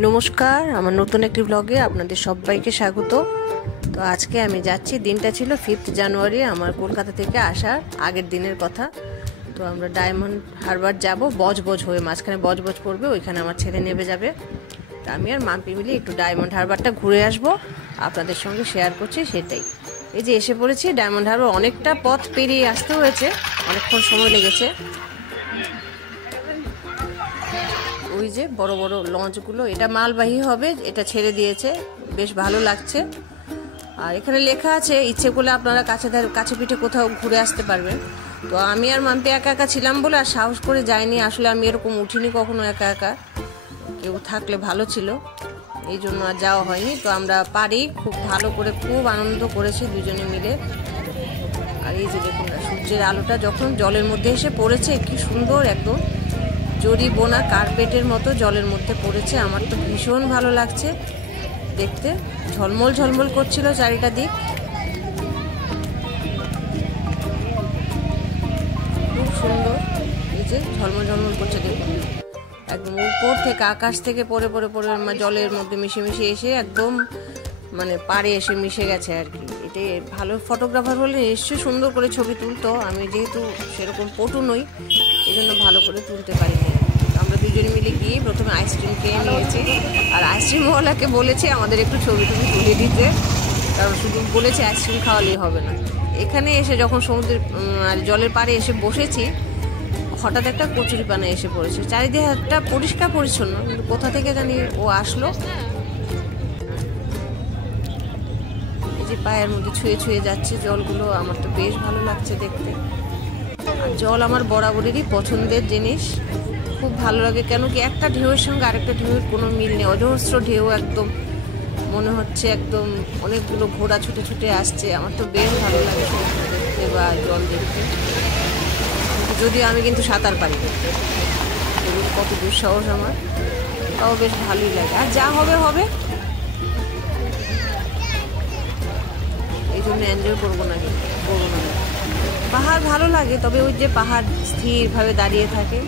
নমস্কার, আমার নতুন একটি ব্লগে আপনাদের সবাইকে স্বাগত। তো আজকে আমি যাচ্ছি, দিনটা ছিল 5 জানুয়ারি, আমার কলকাতা থেকে আসার আগের দিনের কথা। তো আমরা ডায়মন্ড হারবার যাব, বজবজ হয়ে, মাঝখানে বজবজ পড়বে, ওইখানে আমার ছেলে নেমে যাবে। তো আমি আর মাম্পি মিলে একটু ডায়মন্ড হারবারটা ঘুরে আসবো, আপনাদের সঙ্গে শেয়ার করছি সেটাই। এই যে এসে পড়েছি ডায়মন্ড হারবার, অনেকটা পথ পেরিয়ে আসতে হয়েছে, অনেকক্ষণ সময় লেগেছে। ওই যে বড় বড় লঞ্চগুলো, এটা মালবাহী হবে, এটা ছেড়ে দিয়েছে, বেশ ভালো লাগছে। আর এখানে লেখা আছে ইচ্ছে করলে আপনারা কাছে পিঠে কোথাও ঘুরে আসতে পারবেন। তো আমি আর মাম্পি একা একা ছিলাম বলে আর সাহস করে যাইনি, আসলে আমি এরকম উঠিনি কখনো একা একা, কেউ থাকলে ভালো ছিল, এই জন্য আর যাওয়া হয়নি। তো আমরা পারি খুব ভালো করে, খুব আনন্দ করেছি দুজনে মিলে। আর এই যে দেখুন সূর্যের আলোটা যখন জলের মধ্যে এসে পড়েছে, কি সুন্দর, একদম জরি বোনা কার্পেটের মতো জলের মধ্যে পড়েছে। আমার তো ভীষণ ভালো লাগছে দেখতে, ঝলমল ঝলমল করছিল চারিটা দিক, খুব সুন্দর। এই যে ঝলমল ঝলমল করছে দেখুন, একদম উপর থেকে আকাশ থেকে পড়ে পড়ে পড়ে জলের মধ্যে মিশে মিশে এসে একদম মানে পাড়ে এসে মিশে গেছে আর কি। এটাই ভালো ফটোগ্রাফার হলে নিশ্চয়ই সুন্দর করে ছবি তুলতো, আমি যেহেতু সেরকম পটু নই এই জন্য ভালো করে তুলতে পারিনি। আমরা দুজনে মিলে গিয়ে প্রথমে আইসক্রিম খেয়ে নিয়েছি, আর আইসক্রিমওয়ালাকে বলেছি আমাদের একটু ছবি তুলে দিতে, কারণ শুধু বলেছে আইসক্রিম খাওয়ালেই হবে না। এখানে এসে যখন সমুদ্রের জলের পাড়ে এসে বসেছি, হঠাৎ একটা কচুরিপানা এসে পড়েছে, চারিদিকটা পরিষ্কার পরিচ্ছন্ন, কিন্তু কোথা থেকে জানি ও আসলো, এই যে পায়ের মধ্যে ছুঁয়ে ছুঁয়ে যাচ্ছে জলগুলো, আমার তো বেশ ভালো লাগছে দেখতে। আর জল আমার বরাবরেরই পছন্দের জিনিস, খুব ভালো লাগে, কেন কি একটা ঢেউয়ের সঙ্গে আরেকটা ঢেউয়ের কোনো মিল নেই, অজস্র ঢেউ, একদম মনে হচ্ছে একদম অনেকগুলো ঘোড়া ছুটে ছুটে আসছে। আমার তো বেশ ভালো লাগে দেখতে বা জল দেখতে, যদিও আমি কিন্তু সাঁতার পারি না, কত দুঃসাহস আমার, তাও বেশ ভালোই লাগে। আর যা হবে হবে, এই জন্য এনজয় করবো না, পাহাড় ভালো লাগে, তবে ওই যে পাহাড় স্থিরভাবে দাঁড়িয়ে থাকে,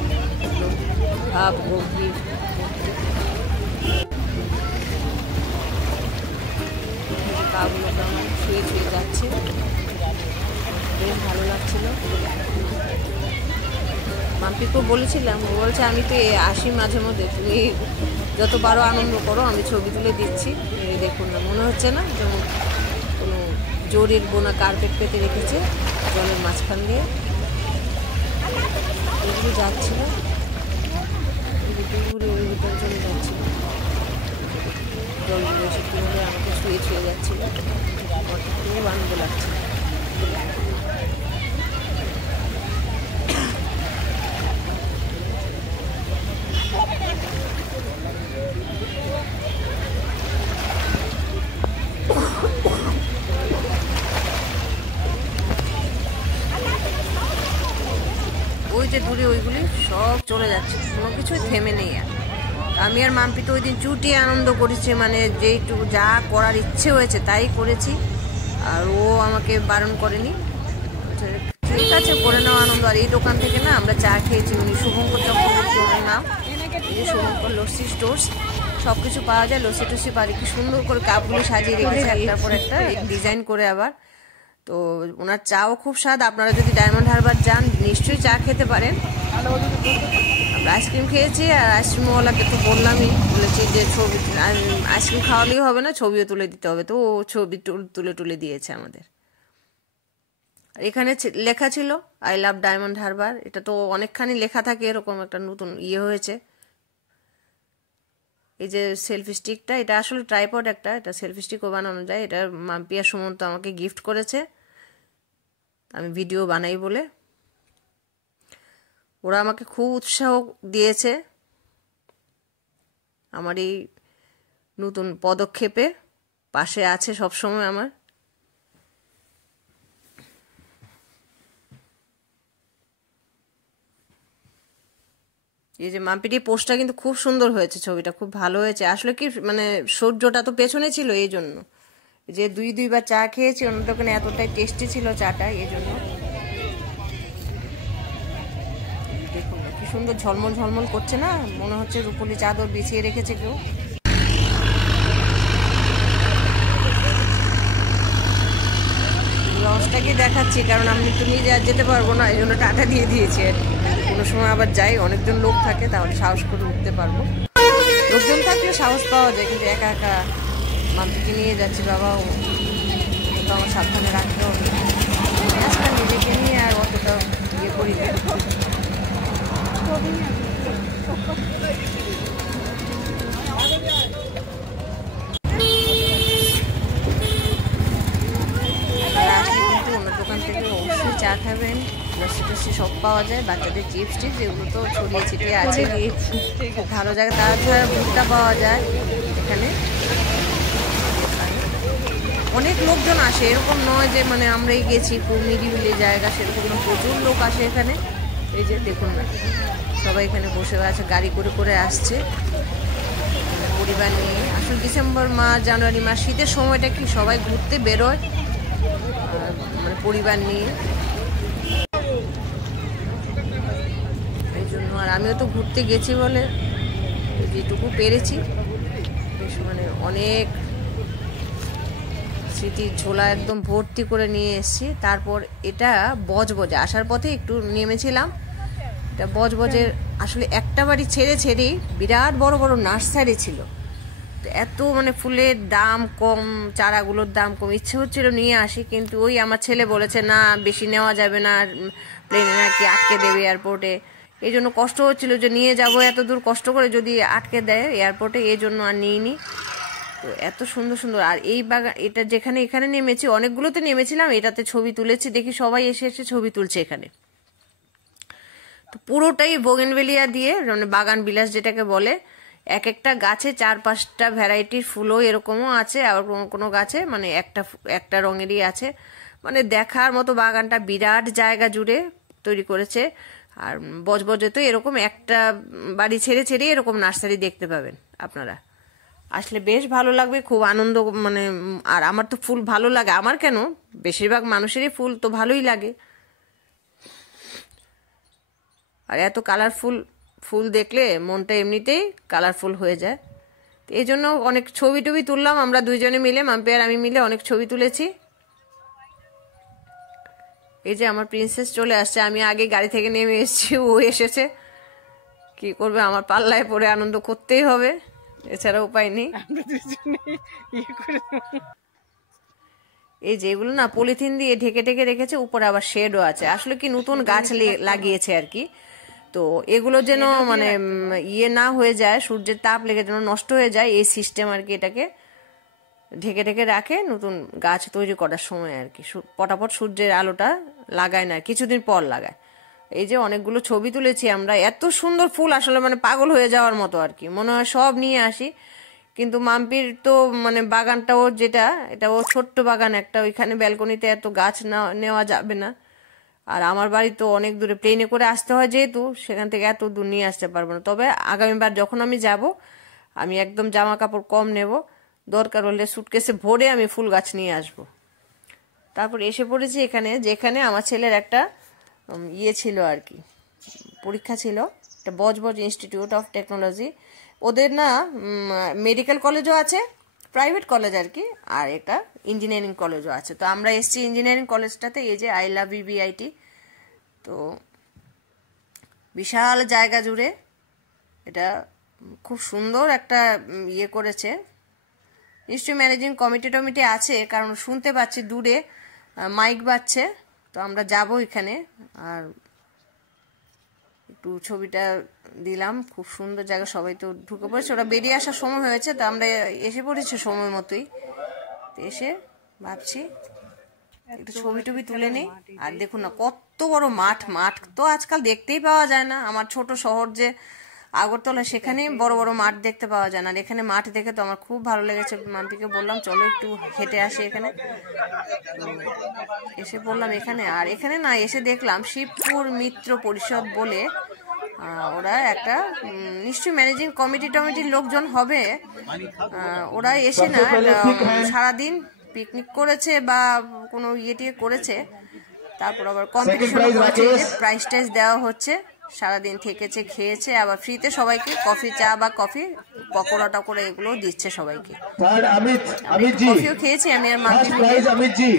ভাব গভীর। পাগুলোকে আমার ছুঁয়ে ছুঁয়ে যাচ্ছে, বেশ ভালো লাগছিল। মাম্পিকেও বলেছিলাম, ও বলছে আমি তো আসি মাঝে মধ্যে, তুমি যত পারো আনন্দ করো, আমি ছবি তুলে দিচ্ছি। দেখুন না, মনে হচ্ছে না যেমন কোনো জরির বোনা কার্পেট পেতে রেখেছে জলের মাঝখান দিয়ে, এগুলো যাচ্ছিল দূরে, ওই ভিতরে চলে যাচ্ছিল, জলগুলো এসে কীভাবে আমাকে ছুঁয়ে ছুঁয়ে যাচ্ছিল, খুব আনন্দ লাগছে। ওই যে দূরে ওইগুলি সব চলে যাচ্ছে, কোনো কিছুই থেমে নেই। আর আমি আর মাম্পি তো ওই দিন চুটিয়ে আনন্দ করেছে, মানে যেইটুকু যা করার ইচ্ছে হয়েছে তাই করেছি, আর ও আমাকে বারণ করেনি, ঠিক আছে করে নাও আনন্দ। আর এই দোকান থেকে না আমরা চা খেয়েছি, উনি শুভঙ্কর চক্রবর্তীর নাম, এই যে শুভঙ্কর লস্যি স্টোর্স, সব কিছু পাওয়া যায়, লস্যি টস্যি পারে, কি সুন্দর করে কাপগুলো সাজিয়ে রেখেছে একটার পর একটা ডিজাইন করে আবার। তো ওনার চাও খুব স্বাদ, আপনারা যদি ডায়মন্ড হারবার যান নিশ্চয়ই চা খেতে পারেন। আমরা আইসক্রিম খেয়েছি, আর আইসক্রিমওয়ালাকে তো বললামই, বলেছি যে ছবি আইসক্রিম খাওয়ালেই হবে না, ছবিও তুলে দিতে হবে, তো ও ছবি তুলে দিয়েছে আমাদের। এখানে লেখা ছিল আই লাভ ডায়মন্ড হারবার, এটা তো অনেকখানি লেখা থাকে, এরকম একটা নতুন হয়েছে। এই যে সেলফি স্টিকটা, এটা আসলে ট্রাইপড একটা, এটা সেলফি স্টিকও বানানো যায়, এটা মাম্পি আর সুমন্ত আমাকে গিফট করেছে, আমি ভিডিও বানাই বলে। ওরা আমাকে খুব উৎসাহ দিয়েছে আমার এই নতুন পদক্ষেপে, পাশে আছে সবসময় আমার। এই যে মাম্পিটি পোস্টটা কিন্তু খুব সুন্দর হয়েছে, ছবিটা খুব ভালো হয়েছে। আসলে কি মানে সূর্যটা তো পেছনে ছিল, এই জন্য যে দুইবার চা খেয়েছি অন্য দোকানে, এতটাই টেস্টি ছিল চাটা, এই জন্য। দেখুন কি সুন্দর ঝলমল ঝলমল করছে না, মনে হচ্ছে রুপোলি চাদর বিছিয়ে রেখেছে কেউ। লসটাকে দেখাচ্ছি, কারণ আমি তো নিজে আর যেতে পারবো না, এই জন্য টাটা দিয়ে দিয়েছি। কোনো সময় আবার যাই, অনেকজন লোক থাকে, তাহলে সাহস করে উঠতে পারবো। লোকজন থাকলে সাহস পাওয়া যায়, কিন্তু একা একা মাম্পিকে নিয়ে যাচ্ছি, বাবাও তো আমার সাবধানে রাখতে হবে। আজকাল নিজেকে নিয়ে আর অতটা ইয়ে করি না। দোকান থেকে অবশ্যই চা খাবেন, লস্যি টস্যি সব পাওয়া যায়, বাচ্চাদের চিপস টিপস এগুলো তো ছড়িয়ে ছিটিয়ে আছে, খুব ভালো জায়গা। তাছাড়া ভুট্টা পাওয়া যায় এখানে, অনেক লোকজন আসে, এরকম নয় যে মানে আমরাই গেছি খুব নিরিবিলি জায়গা, সেরকম না, প্রচুর লোক আসে এখানে। এই যে দেখুন না, সবাই এখানে বসে আছে, গাড়ি করে করে আসছে পরিবার নিয়ে। আসলে ডিসেম্বর মাস, জানুয়ারি মাস, শীতের সময়টা কি সবাই ঘুরতে বেরোয় মানে পরিবার নিয়ে, এই জন্য। আর আমিও তো ঘুরতে গেছি বলে যেটুকু পেরেছি, বেশ মানে অনেক স্মৃতির ঝোলা একদম ভর্তি করে নিয়ে এসেছি। তারপর এটা বজবজে আসার পথে একটু নেমেছিলাম, এটা বজবজের আসলে একটা বাড়ি ছেড়ে ছেড়েই বিরাট বড় বড় নার্সারি ছিল। তো এত মানে ফুলের দাম কম, চারাগুলোর দাম কম, ইচ্ছে হচ্ছিল নিয়ে আসি, কিন্তু ওই আমার ছেলে বলেছে না বেশি নেওয়া যাবে না, প্লেনে নাকি আটকে দেবে এয়ারপোর্টে। এই জন্য কষ্ট হচ্ছিল যে নিয়ে যাব এত দূর কষ্ট করে, যদি আটকে দেয় এয়ারপোর্টে, এই জন্য আর নিইনি। তো এত সুন্দর সুন্দর, আর এই বাগান এটা যেখানে এখানে নেমেছি, অনেকগুলোতে নেমেছিলাম, এটাতে ছবি তুলেছি, দেখি সবাই এসে এসে ছবি তুলছে এখানে। তো পুরোটাই বোগেনভেলিয়া দিয়ে, মানে বাগান বিলাস যেটাকে বলে, এক একটা গাছে 4-5টা ভ্যারাইটির ফুলও এরকমও আছে, আর কোনো গাছে মানে একটা রঙেরই আছে। মানে দেখার মতো বাগানটা বিরাট জায়গা জুড়ে তৈরি করেছে। আর বজবজে তো এরকম একটা বাড়ি ছেড়ে ছেড়ে এরকম নার্সারি দেখতে পাবেন আপনারা, আসলে বেশ ভালো লাগবে, খুব আনন্দ মানে। আর আমার তো ফুল ভালো লাগে, আমার কেন, বেশিরভাগ মানুষেরই ফুল তো ভালোই লাগে। আর এত কালারফুল ফুল দেখলে মনটা এমনিতেই কালারফুল হয়ে যায়। তো এই জন্য অনেক ছবি টবি তুললাম, আমরা দুইজনে মিলে, মাম্পি আর আমি মিলে অনেক ছবি তুলেছি। এই যে আমার প্রিন্সেস চলে আসছে, আমি আগে গাড়ি থেকে নেমে এসেছি, ও এসেছে। কি করবে, আমার পাল্লায় পড়ে আনন্দ করতেই হবে, এছাড়া উপায় নেই। এই যে এগুলো না পলিথিন দিয়ে ঢেকে ঢেকে রেখেছে, উপরে আবার শেডও আছে, আসলে কি নতুন গাছ লাগিয়েছে আর কি। তো এগুলো যেন মানে ইয়ে না হয়ে যায়, সূর্যের তাপ লেগে যেন নষ্ট হয়ে যায়, এই সিস্টেম আর কি, এটাকে ঢেকে ঢেকে রাখে নতুন গাছ তৈরি করার সময় আর কি, পটাপট সূর্যের আলোটা লাগায় না, কিছুদিন পর লাগায়। এই যে অনেকগুলো ছবি তুলেছি আমরা, এত সুন্দর ফুল, আসলে মানে পাগল হয়ে যাওয়ার মতো আর কি, মনে হয় সব নিয়ে আসি। কিন্তু মাম্পির তো মানে বাগানটা ওর যেটা, এটা ও ছোট্ট বাগান একটা, ওইখানে ব্যালকনিতে এত গাছ নেওয়া যাবে না। আর আমার বাড়ি তো অনেক দূরে, প্লেনে করে আসতে হয় যেহেতু, সেখান থেকে এত দূর নিয়ে আসতে পারবো না। তবে আগামীবার যখন আমি যাব, আমি একদম জামা কাপড় কম নেব, দরকার হলে সুটকেসে ভরে আমি ফুল গাছ নিয়ে আসব। তারপর এসে পড়েছি এখানে, যেখানে আমার ছেলের একটা ইয়ে ছিল আর কি, পরীক্ষা ছিল, এটা বজবজ ইনস্টিটিউট অফ টেকনোলজি। ওদের না মেডিকেল কলেজও আছে, প্রাইভেট কলেজ আর কি, আর একটা ইঞ্জিনিয়ারিং কলেজও আছে। তো আমরা এসছি ইঞ্জিনিয়ারিং কলেজটাতে, এই যে আই লাভ বিবিআইটি। তো বিশাল জায়গা জুড়ে এটা খুব সুন্দর একটা ইয়ে করেছে, নিশ্চয়ই ম্যানেজিং কমিটি আছে, কারণ শুনতে পাচ্ছি দূরে মাইক বাজছে। তো আমরা যাব এখানে, আর একটু ছবিটা দিলাম, খুব সুন্দর জায়গা, সবাই তো ঢুকে পড়েছে, ওরা বেরিয়ে আসার সময় হয়েছে, তো আমরা এসে পড়েছি সময় মতোই। তো এসে ভাবছি একটু ছবি টবি তুলে নিই। আর দেখুন না কত বড় মাঠ, মাঠ তো আজকাল দেখতেই পাওয়া যায় না, আমার ছোট শহর যে আগরতলা, সেখানে বড় বড় মাঠ দেখতে পাওয়া যায় না, আর এখানে মাঠ দেখে তো আমার খুব ভালো লেগেছে। মাম্পিকে বললাম চলো একটু হেঁটে আসি এখানে, এসে পড়লাম এখানে। আর এখানে না এসে দেখলাম শিবপুর মিত্র পরিষদ বলে, ওরা একটা নিশ্চয়ই ম্যানেজিং কমিটির লোকজন হবে, ওরা এসে না সারাদিন পিকনিক করেছে বা কোনো ইয়ে টিয়ে করেছে, তারপর আবার কম্পিটিশন করেছে, প্রাইজ টাইজ দেওয়া হচ্ছে। সারাদিন থেকেছে, খেয়েছে, আবার ফ্রিতে সবাইকে কফি, চা বা কফি, পকোড়া টকোড়া এগুলো দিচ্ছে সবাইকে। কফিও খেয়েছি আমি আর মাম্পি মিলে।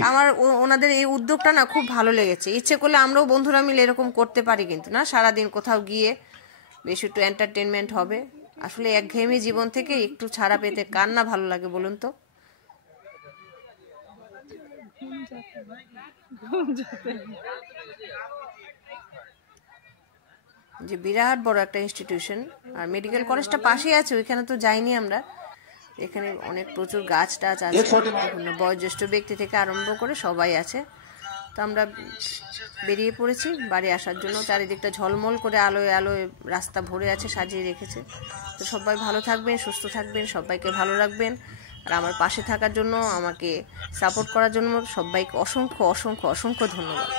আমার ওনাদের এই উদ্যোগটা না খুব ভালো লেগেছে। ইচ্ছে করলে আমরাও বন্ধুরা মিলে এরকম করতে পারি কিন্তু না, সারাদিন কোথাও গিয়ে বেশ একটু এন্টারটেনমেন্ট হবে। আসলে একঘেয়েমি জীবন থেকে একটু ছাড়া পেতে কার না ভালো লাগে বলুন তো। যে বিরাট বড় একটা ইনস্টিটিউশন, আর মেডিকেল কলেজটা পাশেই আছে, ওইখানে তো যাইনি আমরা। এখানে অনেক প্রচুর গাছ টাছ আছে, বিভিন্ন বয়োজ্যেষ্ঠ ব্যক্তি থেকে আরম্ভ করে সবাই আছে। তো আমরা বেরিয়ে পড়েছি বাড়ি আসার জন্য। চারিদিকটা ঝলমল করে আলোয় আলোয় রাস্তা ভরে আছে, সাজিয়ে রেখেছে। তো সবাই ভালো থাকবেন, সুস্থ থাকবেন, সবাইকে ভালো রাখবেন। আর আমার পাশে থাকার জন্য, আমাকে সাপোর্ট করার জন্য সবাইকে অসংখ্য অসংখ্য অসংখ্য ধন্যবাদ।